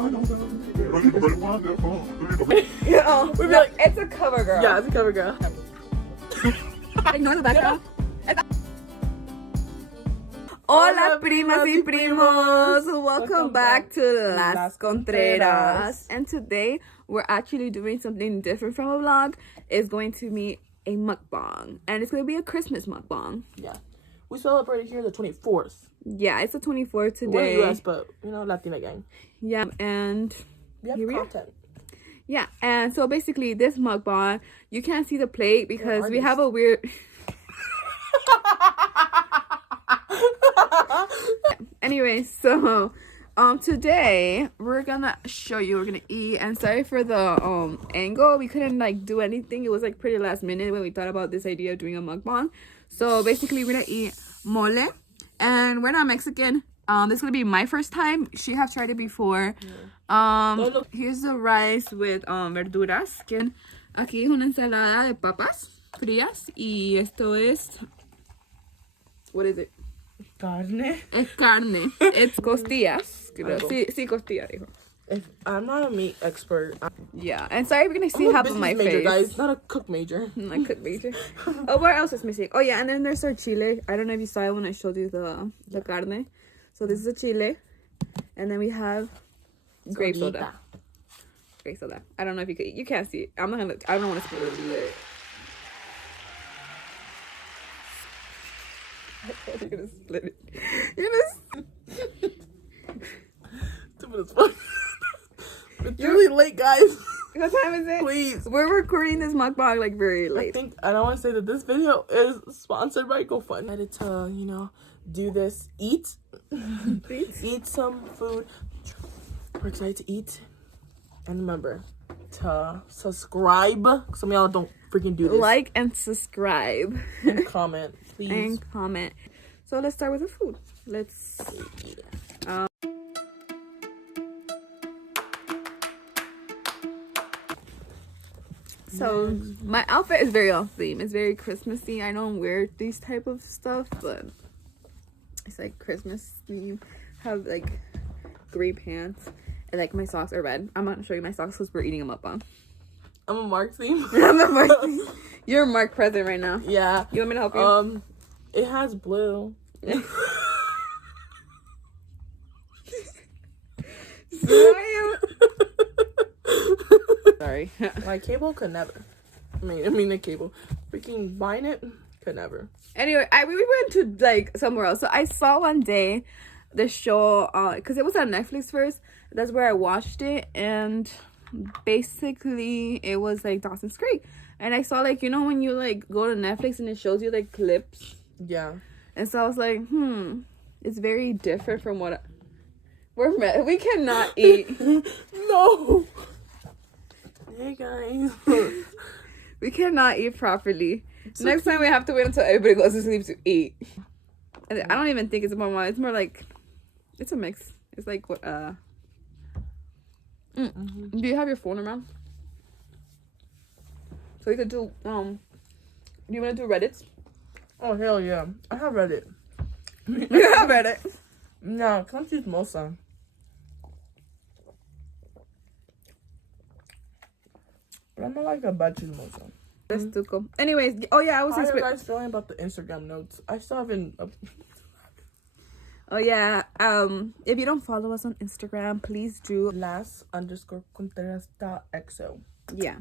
Oh, we'd be like, it's a cover girl. Yeah, it's a cover girl. Ignore the background. Hola, primas y primos. Welcome back to Las Contreras. And today we're actually doing something different from a vlog. It's going to be a mukbang, and it's going to be a Christmas mukbang. Yeah, we celebrated here the 24th. Yeah, it's the 24th today. We're US, but you know, Latina gang. Yeah, and we have content. Yeah, and so basically this mukbang, you can't see the plate because we have a weird. Anyway, so today we're gonna show you, we're gonna eat, and sorry for the angle, we couldn't like do anything. It was like pretty last minute when we thought about this idea of doing a mukbang. So basically we're gonna eat mole, and we're not Mexican. This is gonna be my first time. She has tried it before. Here's the rice with verduras. Aquí es una ensalada de papas frías, y esto es, what is it? Carne. Es carne. It's costillas. Sí, costilla, dijo. I'm not a meat expert. Yeah, and sorry we're gonna see half of my major, face. Guys, not a cook major. Not cook major. Oh, what else is missing? Oh yeah, and then there's our chile. I don't know if you saw it when I showed you the carne. So this is a chile, and then we have grape soda. Grape soda. I don't know if you can't see it. I don't want to spoil it. You're gonna split it. You're gonna. Stupid as fuck. It's really late, guys. What time is it? Please. We're recording this mukbang like very late. I don't want to say that this video is sponsored by GoFund. I decided to, you know, do this. Eat some food. We're excited to eat. And remember to subscribe. Some of y'all don't freaking do this. Like and subscribe. And comment, please. And comment. So let's start with the food. Let's eat. So my outfit is very off theme. It's very Christmassy. I don't wear these type of stuff, but it's like Christmas theme. Have like gray pants, and like my socks are red. I'm not gonna show you my socks because we're eating them up on. I'm a Mark theme. I'm a Mark theme. You're a Mark present right now. Yeah. You want me to help you? It has blue. Sorry. My cable could never. I mean the cable. Freaking buying it could never. Anyway, we went to like somewhere else. So I saw one day the show, because it was on Netflix first. That's where I watched it, and basically it was like Dawson's Creek. And I saw like, you know, when you like go to Netflix and it shows you like clips. Yeah. And so I was like, it's very different from what we cannot eat. No. Hey guys. We cannot eat properly. Next time we have to wait until everybody goes to sleep to eat. And I don't even think it's more. It's more like, it's a mix. It's like what? Do you have your phone around? So we could do. Do you want to do Reddit? Oh hell yeah! I have Reddit. You have Reddit? No, can't use Mosa. But I'm not like a bad chismosa. That's too cool. Anyways, oh yeah, I was. How are you guys feeling about the Instagram notes? I still haven't. Oh yeah. If you don't follow us on Instagram, please do. Las_Contreras.xo. Yeah.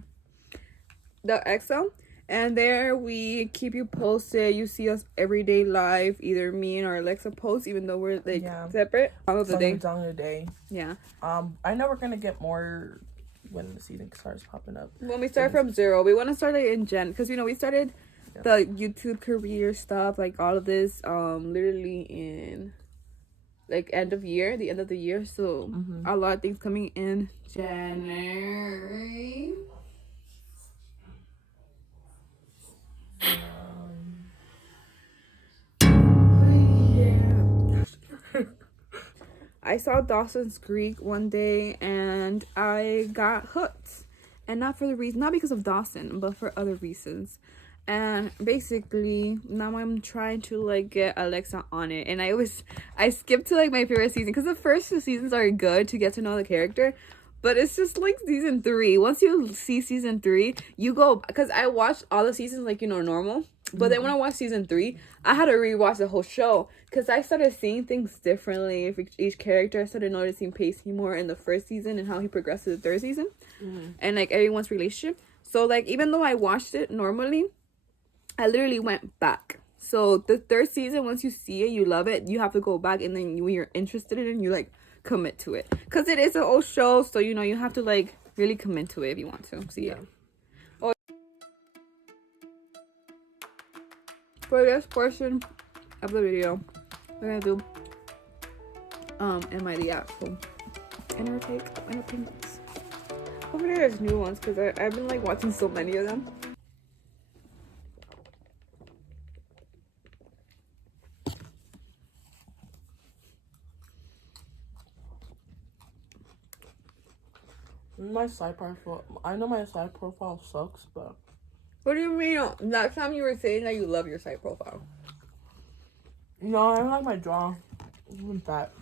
The XO. And there we keep you posted. You see us every day live. Either me and our Alexa post, even though we're like separate. Song of the day. Yeah. I know we're gonna get more when the season starts popping up. When we start from zero, we want to start like in Jan, because you know we started the YouTube career stuff, like all of this, literally in like the end of the year. So a lot of things coming in January. I saw Dawson's Creek one day and I got hooked, and not because of Dawson, but for other reasons. And basically now I'm trying to like get Alexa on it, and I skipped to like my favorite season because the first 2 seasons are good to get to know the character, but it's just like season 3. Once you see season 3, you go, because I watched all the seasons like, you know, normal, but then when I watched season 3, I had to rewatch the whole show because I started seeing things differently for each character. I started noticing pacing more in the first season and how he progressed to the third season, and like everyone's relationship. So like even though I watched it normally, I literally went back. So the third season, once you see it, you love it, you have to go back, and then when you're interested in it, you like commit to it, because it is an old show, so you know you have to like really commit to it if you want to see it. Oh, for this portion of the video, we're gonna do am I the asshole? Inner opinions. Hopefully there's new ones, because I've been like watching so many of them. My side profile, I know my side profile sucks, but What do you mean? Last time you were saying that you love your side profile. no, I don't like my jaw. I'm fat.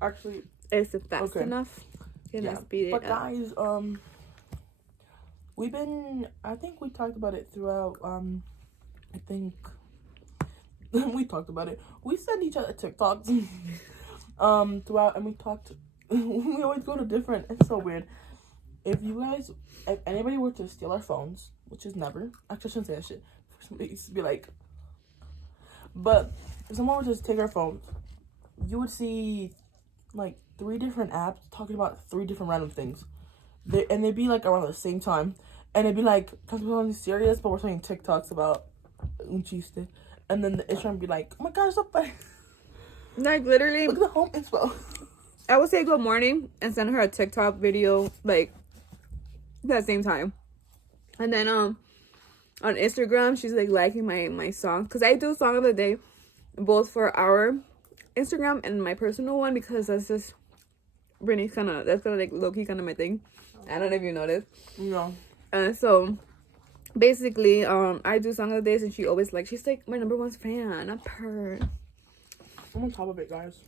Actually, Is it fast okay. enough? Can I Yeah. speed it But up? guys, I think we talked about it throughout, I think we talked about it. We send each other TikToks, throughout, and we talked, we always go to different, it's so weird. If anybody were to steal our phones, which is never, actually I shouldn't say that shit, somebody used to be like, but if someone were to just take our phones, you would see like 3 different apps talking about 3 different random things. They'd be like around the same time. And it'd be like, something serious, but we're saying TikToks about un chiste. And then the Instagram would be like, oh my gosh, so funny. Like literally, Look at the home inspo. I would say good morning and send her a TikTok video like at the same time. And then on Instagram, she's like liking my songs, because I do song of the day both for our Instagram and my personal one, because that's just Brittany's that's kind of like low-key kind of my thing. I don't know if you noticed. No. So basically, I do song of the days, and she's like my number 1 fan. I'm her. I'm on top of it, guys.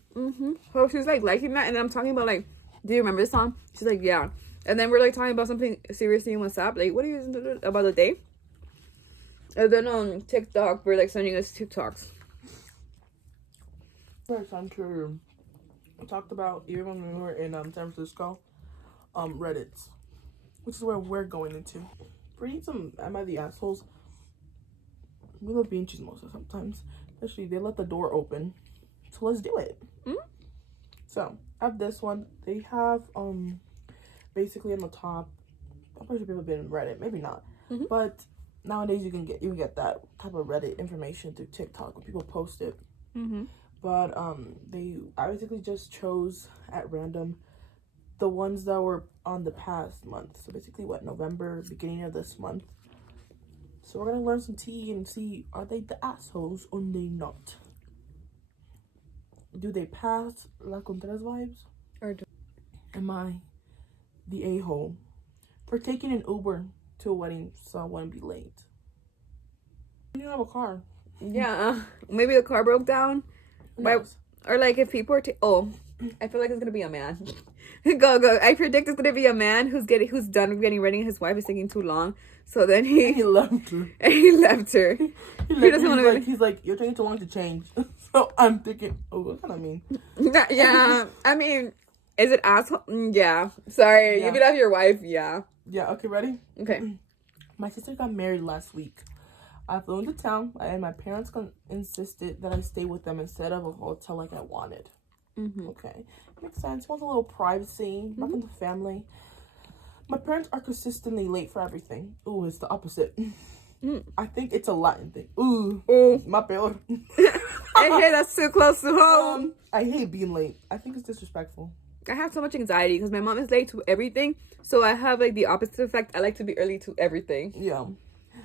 So she's like liking that, and then I'm talking about like, do you remember this song? She's like, yeah. And then we're like talking about something seriously in WhatsApp, like, what are you about the day? And then on TikTok, we're like sending us TikToks. First time to we talked about, even when we were in San Francisco, Reddits, which is where we're going into. We need some Am I the Assholes? We love being chismosa sometimes. Especially, they let the door open. So let's do it. So, I have this one. They have, basically on the top, I'm pretty sure people have been in Reddit. Maybe not. But nowadays, you can get that type of Reddit information through TikTok when people post it. But, I basically just chose at random the ones that were on the past month. So basically, November, beginning of this month. So we're gonna learn some tea and see, are they the assholes or they not? Do they pass La Contreras vibes? Or do- Am I the a-hole for taking an Uber to a wedding so I wouldn't be late? You don't have a car. Yeah, maybe the car broke down. Yes. Or like if people are I feel like it's gonna be a man. go. I predict it's gonna be a man who's done getting ready, and his wife is taking too long. So then he left her. And he left her. He doesn't want to. He's like, you're taking too long to change. So I'm thinking, oh, what kind of mean? Yeah, I mean, is it asshole? Yeah. Sorry, Yeah. you could have your wife. Yeah. Yeah. Okay. Ready? Okay. My sister got married last week. I flew into town, and my parents insisted that I stay with them instead of a hotel like I wanted. Okay, makes sense. Want a little privacy, nothing to family. My parents are consistently late for everything. Ooh, it's the opposite. I think it's a Latin thing. Ooh, my peor. Hey, that's too close to home. I hate being late. I think it's disrespectful. I have so much anxiety because my mom is late to everything, so I have like the opposite effect. I like to be early to everything. Yeah.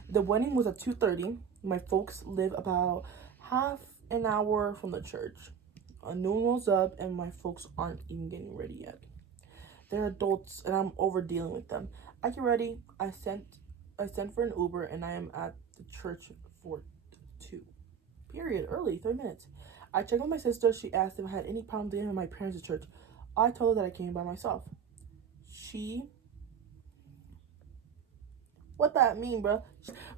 The wedding was at 2:30. My folks live about half an hour from the church. Noon was up, and my folks aren't even getting ready yet. They're adults, and I'm over dealing with them. I get ready. I sent sent for an Uber, and I am at the church for 2. Period. Early, 30 minutes. I checked with my sister. She asked if I had any problem getting with my parents to church. I told her that I came by myself. What that mean, bro?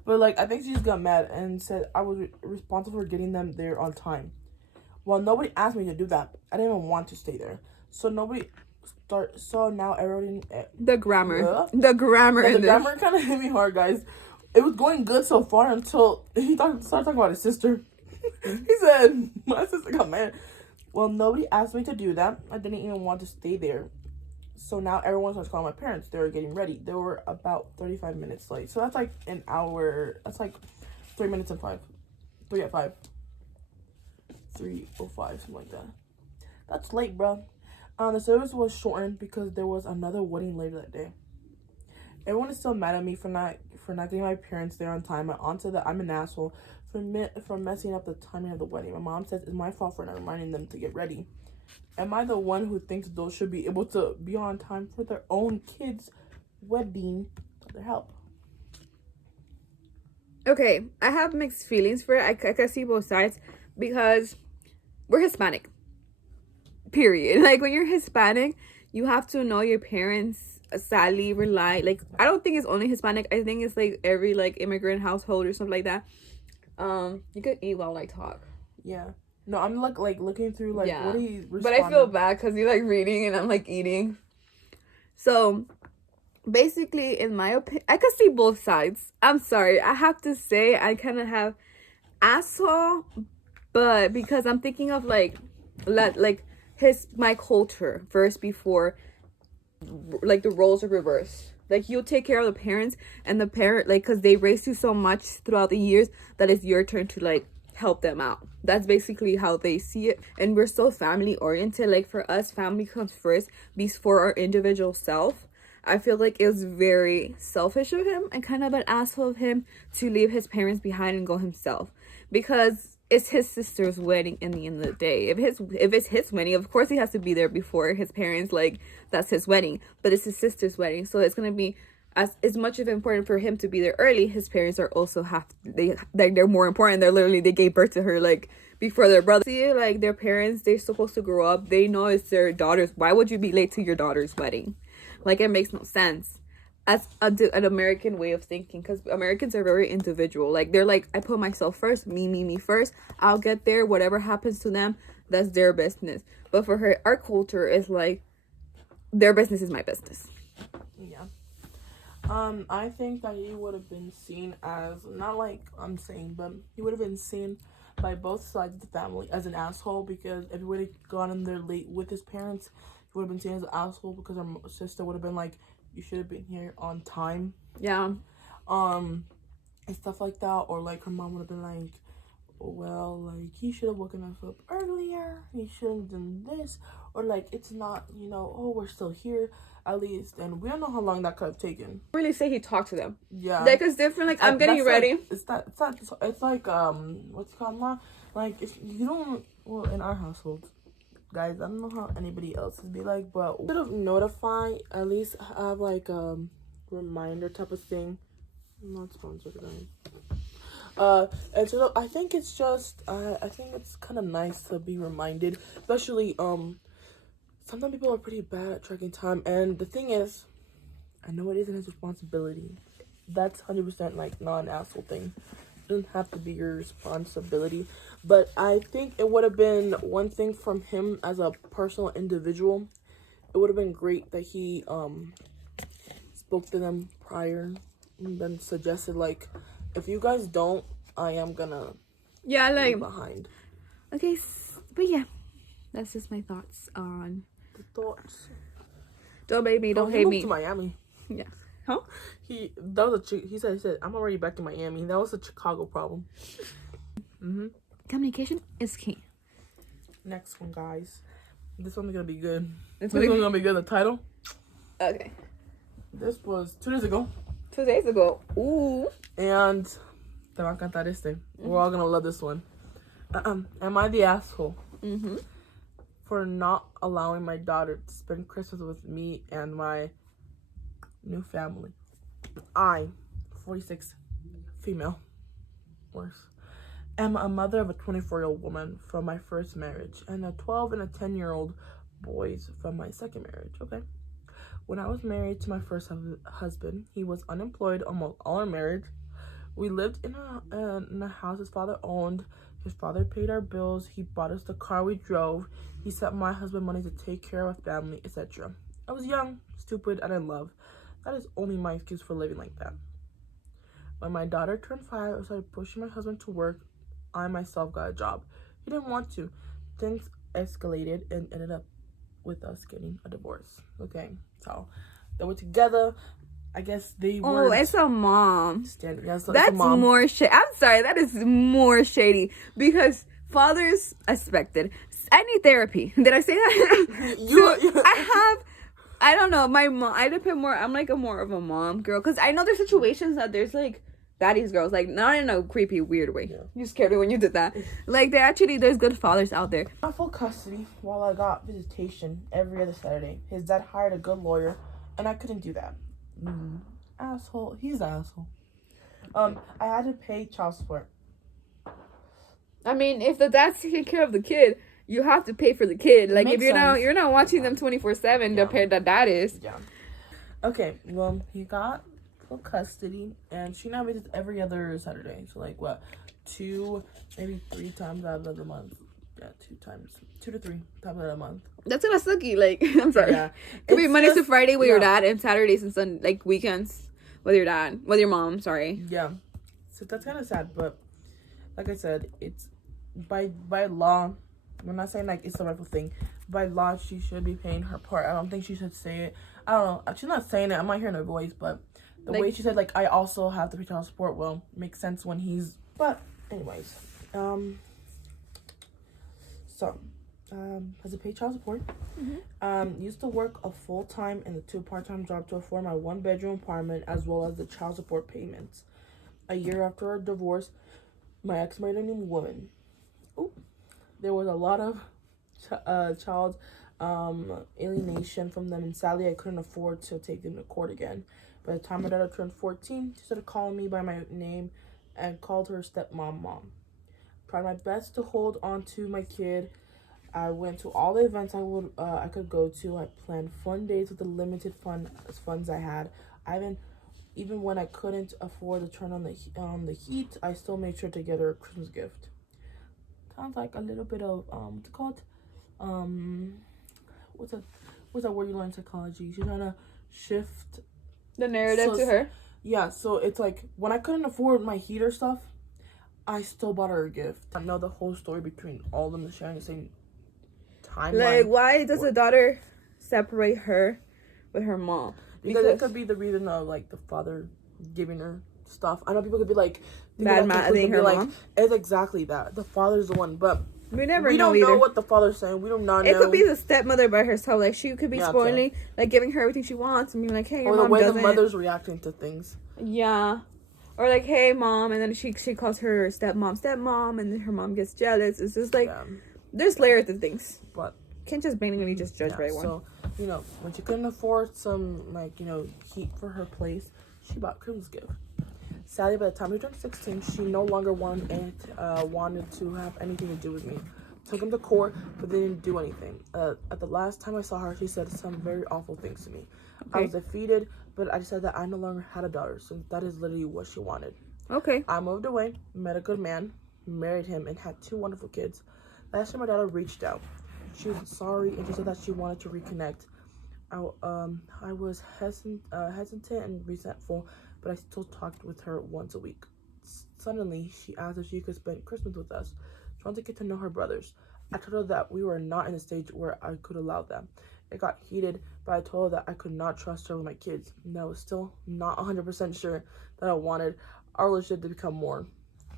But like, I think she just got mad and said I was responsible for getting them there on time. Well, nobody asked me to do that. I didn't even want to stay there. So now everyone. The grammar. The grammar. The grammar kind of hit me hard, guys. It was going good so far until he started talking about his sister. He said, my sister got mad. Well, nobody asked me to do that. I didn't even want to stay there. So now everyone starts calling my parents. They were getting ready. They were about 35 minutes late. So that's like an hour. That's like 3 minutes and 5. 3 at 5. 3:05, something like that. That's late, bro. The service was shortened because there was another wedding later that day. Everyone is still mad at me for not getting my parents there on time. My aunt said that I'm an asshole for messing up the timing of the wedding. My mom says it's my fault for not reminding them to get ready. Am I the one who thinks those should be able to be on time for their own kids' wedding with their help? Okay, I have mixed feelings for it. I can see both sides because we're Hispanic. Period. Like, when you're Hispanic, you have to know your parents, sadly, rely. Like, I don't think it's only Hispanic. I think it's like every like immigrant household or something like that. You could eat while I talk. Yeah. No, I'm like looking through like what he responded. But I feel bad because you're like reading and I'm like eating. So basically, in my opinion, I could see both sides. I'm sorry, I have to say I kind of have asshole, but because I'm thinking of like my culture first before like the roles are reversed. Like, you'll take care of the parents, and the parent, like, because they raised you so much throughout the years that it's your turn to like help them out. That's basically how they see it. And we're so family oriented. Like, for us, family comes first before our individual self. I feel like it was very selfish of him and kind of an asshole of him to leave his parents behind and go himself, because it's his sister's wedding in the end of the day. If it's his wedding, of course he has to be there before his parents. Like, that's his wedding, but it's his sister's wedding, so it's gonna be as much of important for him to be there early. His parents are also they're more important. They gave birth to her like before their brother. See, like, their parents, they're supposed to grow up. They know it's their daughter's. Why would you be late to your daughter's wedding? Like, it makes no sense as an American way of thinking, because Americans are very individual. Like, they're like, I put myself first, me first. I'll get there. Whatever happens to them, that's their business. But for our culture is like, their business is my business. Yeah. I think that he would have been seen as, not like I'm saying, but he would have been seen by both sides of the family as an asshole, because if he would have gone in there late with his parents, he would have been seen as an asshole, because our sister would have been like, you should have been here on time. Yeah. And stuff like that. Or like, her mom would have been like, well, like, he should have woken us up earlier. He shouldn't have done this. Or like, it's not, oh, we're still here at least. And we don't know how long that could have taken. Really say he talked to them. Yeah. Like, it's different. Like, I'm getting ready. Like, it's like, what's it called now? Like, if you don't, well, in our household, guys, I don't know how anybody else would be like, but sort of notify, at least have like a reminder type of thing. I'm not sponsored, guys. And so I think it's just, I think it's kind of nice to be reminded, especially, sometimes people are pretty bad at tracking time, and the thing is, I know it isn't his responsibility. That's 100% like not an asshole thing. It doesn't have to be your responsibility, but I think it would have been one thing from him as a personal individual. It would have been great that he spoke to them prior and then suggested, like, if you guys don't, I am gonna leave behind. Okay, but yeah, that's just my thoughts on the thoughts. Don't baby, don't hate me. To Miami. Yeah. Huh? He said I'm already back in Miami. That was a Chicago problem. Communication is key. Next one, guys. This one's gonna be good. This one's gonna be good. The title. Okay. This was 2 days ago. 2 days ago. Ooh. And te va a encantar este. We're all gonna love this one. Am I the asshole for not allowing my daughter to spend Christmas with me and my new family? I 46, female. Worse. Am a mother of a 24-year-old woman from my first marriage and a 12 and a 10-year-old boys from my second marriage. Okay. When I was married to my first husband, he was unemployed almost all our marriage. We lived in a house his father owned. His father paid our bills. He bought us the car we drove. He sent my husband money to take care of our family, etc. I was young, stupid, and in love. That is only my excuse for living like that. When my daughter turned 5, I started pushing my husband to work. I myself got a job. He didn't want to. Things escalated and ended up with us getting a divorce. Okay, so they were together. I guess they were. Oh, it's a mom. Standard. Yeah, so that's it's a mom. More shady. I'm sorry, that is more shady because fathers expected. I need therapy. Did I say that? I don't know. My mom. I depend more. I'm like more of a mom girl because I know there's situations that there's like daddy's girls, like not in a creepy weird way. Yeah. You scared me when you did that. Like there's good fathers out there. I got full custody while I got visitation every other Saturday. His dad hired a good lawyer, and I couldn't do that. Asshole. He's an asshole. I had to pay child support. I mean, if the dad's taking care of the kid, you have to pay for the kid. Like if you're not watching them 24/7, the parent that dad is. Yeah. Okay. Well, he got full custody, and she now visits every other Saturday. So like what, 2, maybe 3 times out of the month. Yeah, 2 to 3 times out of the month. That's kind of sucky. Like I'm sorry. Yeah. It could be Mondays to Friday with your dad, and Saturdays and Sundays, like weekends with your dad, with your mom. Sorry. Yeah. So that's kind of sad, but like I said, it's by law. I'm not saying like it's a rightful thing. By law, she should be paying her part. I don't think she should say it. I don't know. She's not saying it. I'm not hearing her voice, but the way she said, like, I also have to pay child support, well, makes sense when he's. But anyways, has to pay child support. Used to work a full-time and a 2 part-time job to afford my 1-bedroom apartment as well as the child support payments. A year after our divorce, my ex married a new woman. Ooh. There was a lot of child alienation from them, and sadly I couldn't afford to take them to court again. By the time my daughter turned 14, she started calling me by my name and called her stepmom mom. Tried my best to hold on to my kid. I went to all the events I could go to. I planned fun days with the limited funds I had. Even when I couldn't afford to turn on the heat, I still made sure to get her a Christmas gift. Sounds like a little bit of what's it called? What's that word you learn in psychology? She's trying to shift the narrative to her. Yeah, so it's like when I couldn't afford my heater stuff, I still bought her a gift. I know the whole story between all of them sharing the same timeline. Like, why does the daughter separate her with her mom? Because it could be the reason of like the father giving her stuff. I know people could be like bad-mouthing her mom. It's exactly that. The father's the one, but we don't know what the father's saying. We do not know. It could be the stepmother by herself. Like she could be spoiling, like giving her everything she wants, and being like, "Hey, your mom doesn't." Or the way the mother's reacting to things. Yeah, or like, "Hey, mom," and then she calls her stepmom, and then her mom gets jealous. It's just like there's layers of things, but can't just blatantly just judge by one. So when she couldn't afford some heat for her place, she bought Christmas gift. Sadly, by the time we turned 16, she no longer wanted to have anything to do with me. Took him to court, but they didn't do anything. At the last time I saw her, she said some very awful things to me. Okay. I was defeated, but I decided that I no longer had a daughter, so that is literally what she wanted. Okay. I moved away, met a good man, married him, and had 2 wonderful kids. Last year, my daughter reached out. She was sorry, and she said that she wanted to reconnect. I was hesitant and resentful, but I still talked with her once a week. Suddenly, she asked if she could spend Christmas with us. She wanted to get to know her brothers. I told her that we were not in a stage where I could allow them. It got heated, but I told her that I could not trust her with my kids. And I was still not 100% sure that I wanted our relationship to become more.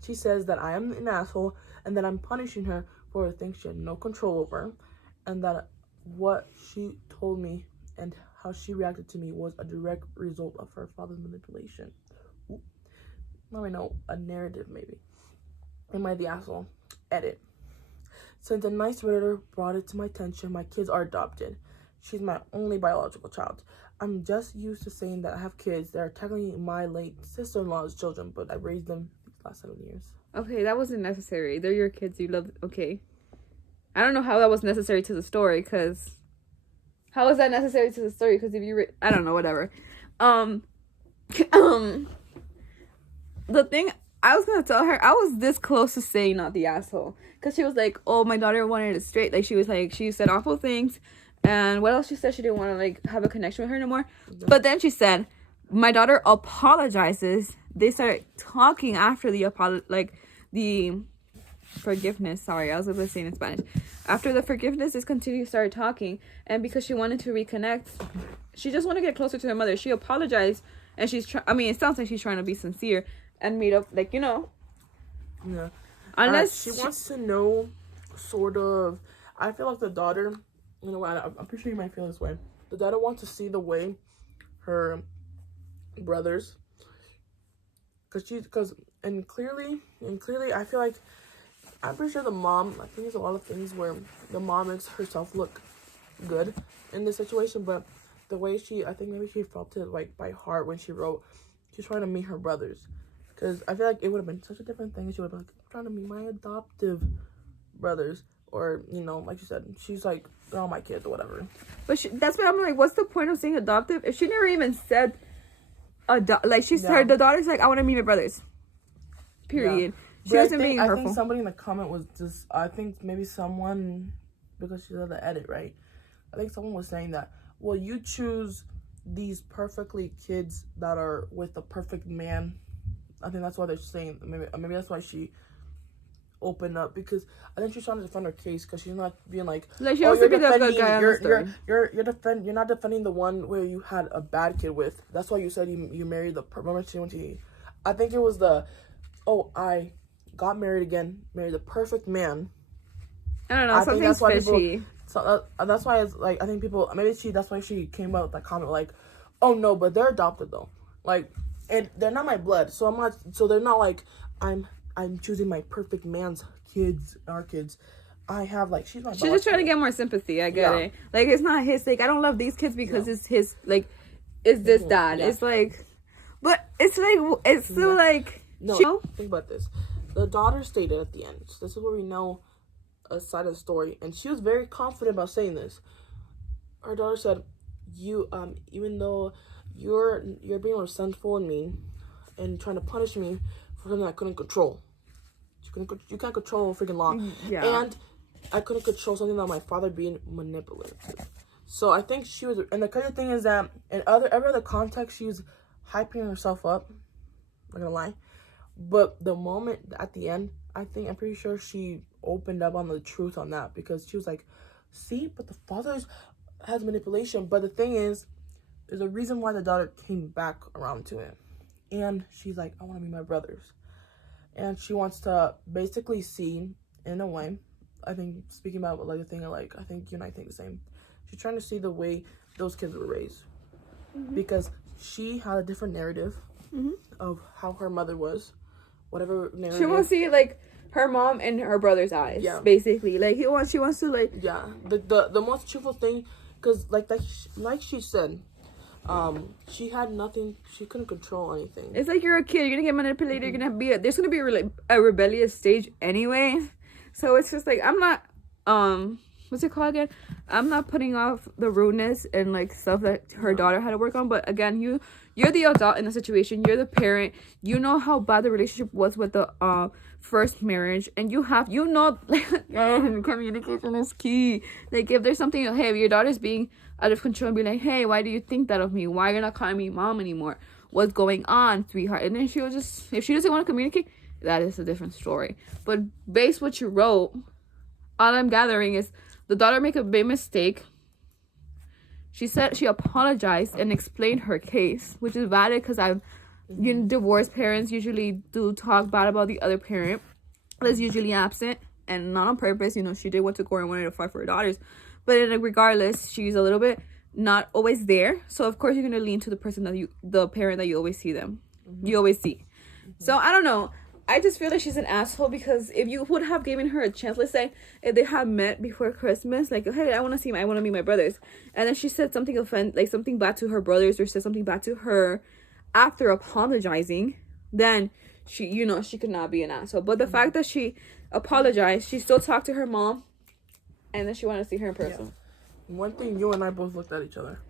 She says that I am an asshole and that I'm punishing her for things she had no control over, and that what she told me and how she reacted to me was a direct result of her father's manipulation. Ooh. Now I know, a narrative maybe. Am I the asshole? Edit. Since a nice Redditor brought it to my attention, my kids are adopted. she's my only biological child. I'm just used to saying that I have kids that are technically my late sister-in-law's children, but I raised them these last 7 years. Okay, that wasn't necessary. They're your kids. You love. Okay. I don't know how that was necessary to the story, because... How is that necessary to the story? Because if you... I don't know, whatever. The thing... I was gonna tell her, I was this close to saying not the asshole. Because she was like, oh, my daughter wanted it straight. Like, she was like, she said awful things. And what else she said? She didn't want to, like, have a connection with her no more. Yeah. But then she said, my daughter apologizes. They started talking after the forgiveness. Sorry, I was going to say it in Spanish. After the forgiveness, this continued to start talking. And because she wanted to reconnect, she just wanted to get closer to her mother. She apologized. And she's it sounds like she's trying to be sincere and meet up, like, you know. Yeah. Unless she wants to know, sort of. I feel like the daughter, you know what, I'm pretty sure you might feel this way. The daughter wants to see the way her brothers, and clearly, I feel like, I'm pretty sure the mom, I think there's a lot of things where the mom makes herself look good in this situation, but the way I think maybe she felt it, like, by heart when she wrote, she's trying to meet her brothers. Because I feel like it would have been such a different thing if she would have been like, I'm trying to meet my adoptive brothers. Or, you know, like you said, she's like, they're all my kids or whatever. But that's why I'm like, what's the point of saying adoptive? If she never even said the daughter's like, I want to meet my brothers. Period. Yeah. She wasn't being hurtful. I think somebody in the comment was just, I think maybe someone, because she did the edit, right? I think someone was saying that, well, you choose these perfectly kids that are with the perfect man. I think that's why they're saying, maybe that's why she opened up, because I think she's trying to defend her case, because she's not being like she wants to be the good guy on the story. You're not defending the one where you had a bad kid with. That's why you said you married the, remember she went to, I think it was I got married again, married the perfect man. I don't know, something's fishy. That's why it's like, I think people, that's why she came out with that comment like, oh no, but they're adopted though. Like, and they're not my blood, so they're not like, I'm choosing my perfect man's kids, our kids. I have, like, she's just trying to get more sympathy. I get it. Like, it's not his, like, I don't love these kids because it's his, like, it's this dad. Yeah. It's like, but it's like, it's still like, no, think about this. The daughter stated at the end, so this is where we know a side of the story, and she was very confident about saying this. Her daughter said, you, even though you're being resentful and mean and trying to punish me for something I couldn't control. You can't control freaking law. Yeah. And I couldn't control something about my father being manipulative. So I think she was, and the crazy thing is that in every other context, she was hyping herself up. I'm not gonna lie. But the moment at the end, I'm pretty sure she opened up on the truth on that, because she was like, see, but the father has manipulation. But the thing is, there's a reason why the daughter came back around to it. And she's like, I want to meet my brothers. And she wants to basically see, in a way, I think, speaking about like the thing, like, I think you and I think the same. She's trying to see the way those kids were raised. Mm-hmm. Because she had a different narrative of how her mother was. Whatever narrative. She wants to see, like, her mom in her brother's eyes, basically. Like, she wants to, like... Yeah, the most truthful thing, because, like she said, she had nothing, she couldn't control anything. It's like you're a kid, you're gonna get manipulated, you're gonna be there's gonna be a rebellious stage anyway. So it's just like, I'm not, what's it called again? I'm not putting off the rudeness and, like, stuff that her daughter had to work on, but again, you're the adult in the situation, you're the parent, you know how bad the relationship was with the first marriage, and communication is key. Like, if there's something, hey, if your daughter's being out of control, be like, hey, why do you think that of me? Why are you not calling me mom anymore? What's going on, sweetheart? And then she will just, if she doesn't want to communicate, that is a different story. But based what you wrote, all I'm gathering is the daughter made a big mistake. She said she apologized and explained her case, which is valid, because divorced parents usually do talk bad about the other parent that's usually absent, and not on purpose. She did went to court and wanted to fight for her daughters, but regardless, she's a little bit not always there. So of course you're gonna lean to the parent that you always see them. You always see. So I don't know. I just feel like she's an asshole because if you would have given her a chance, let's say if they had met before Christmas, like, hey, I want to meet my brothers, and then she said something something bad to her brothers, or said something bad to her after apologizing, then she, you know, she could not be an asshole. But the fact that she apologized, she still talked to her mom, and then she wanted to see her in person. Yeah. One thing you and I both looked at each other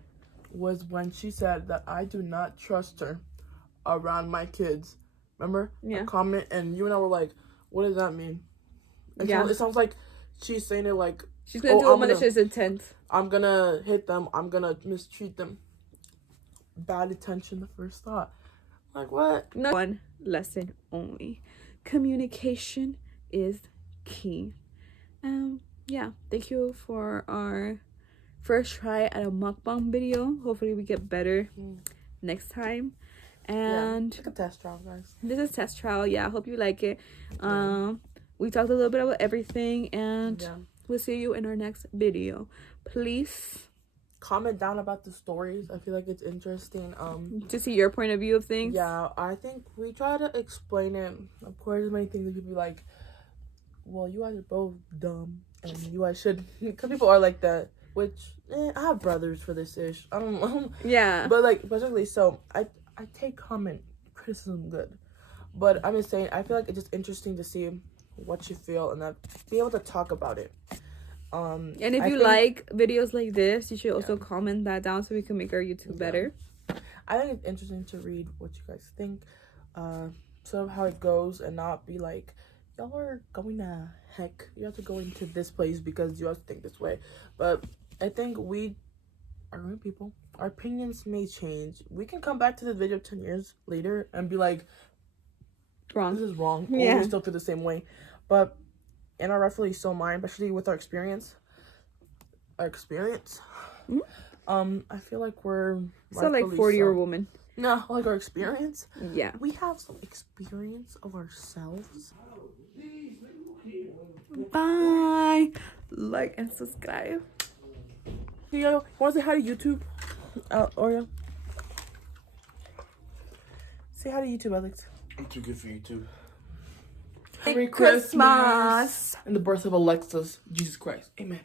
was when she said that I do not trust her around my kids. Remember? Yeah. A comment, and you and I were like, what does that mean? And yeah. So it sounds like she's saying it like, she's going to do a malicious intent. I'm going to hit them. I'm going to mistreat them. Bad intention, the first thought. Like, what? No. One lesson only. Communication is key. Yeah. Thank you for our first try at a mukbang video. Hopefully we get better next time. And it's a test trial, guys. This is test trial. Yeah, I hope you like it. We talked a little bit about everything, and we'll see you in our next video. Please comment down about the stories. I feel like it's interesting to see your point of view of things. Yeah, I think we try to explain it. Of course, there's many things that people be like, well, you guys are both dumb, and you guys should, because people are like that, which I have brothers for this ish. I don't know. Yeah, but like basically, so I take comment criticism good, but I'm just saying I feel like it's just interesting to see what you feel and then be able to talk about it. And if you like videos like this, you should also comment that down so we can make our YouTube better. I think it's interesting to read what you guys think, sort of how it goes, and not be like, y'all are going to heck, you have to go into this place because you have to think this way. But I think we are real people. Our opinions may change. We can come back to this video 10 years later and be like, wrong. This is wrong. Yeah. Or we still feel the same way. But in our rightfully so mind, especially with our experience, I feel like we're so like 40-year-old woman. No, like our experience. Yeah. We have some experience of ourselves. Bye. Like and subscribe. You want to say hi to YouTube, Oreo? Say hi to YouTube, Alex. I'm too good for YouTube. Merry Christmas. And the birth of Alexis, Jesus Christ. Amen.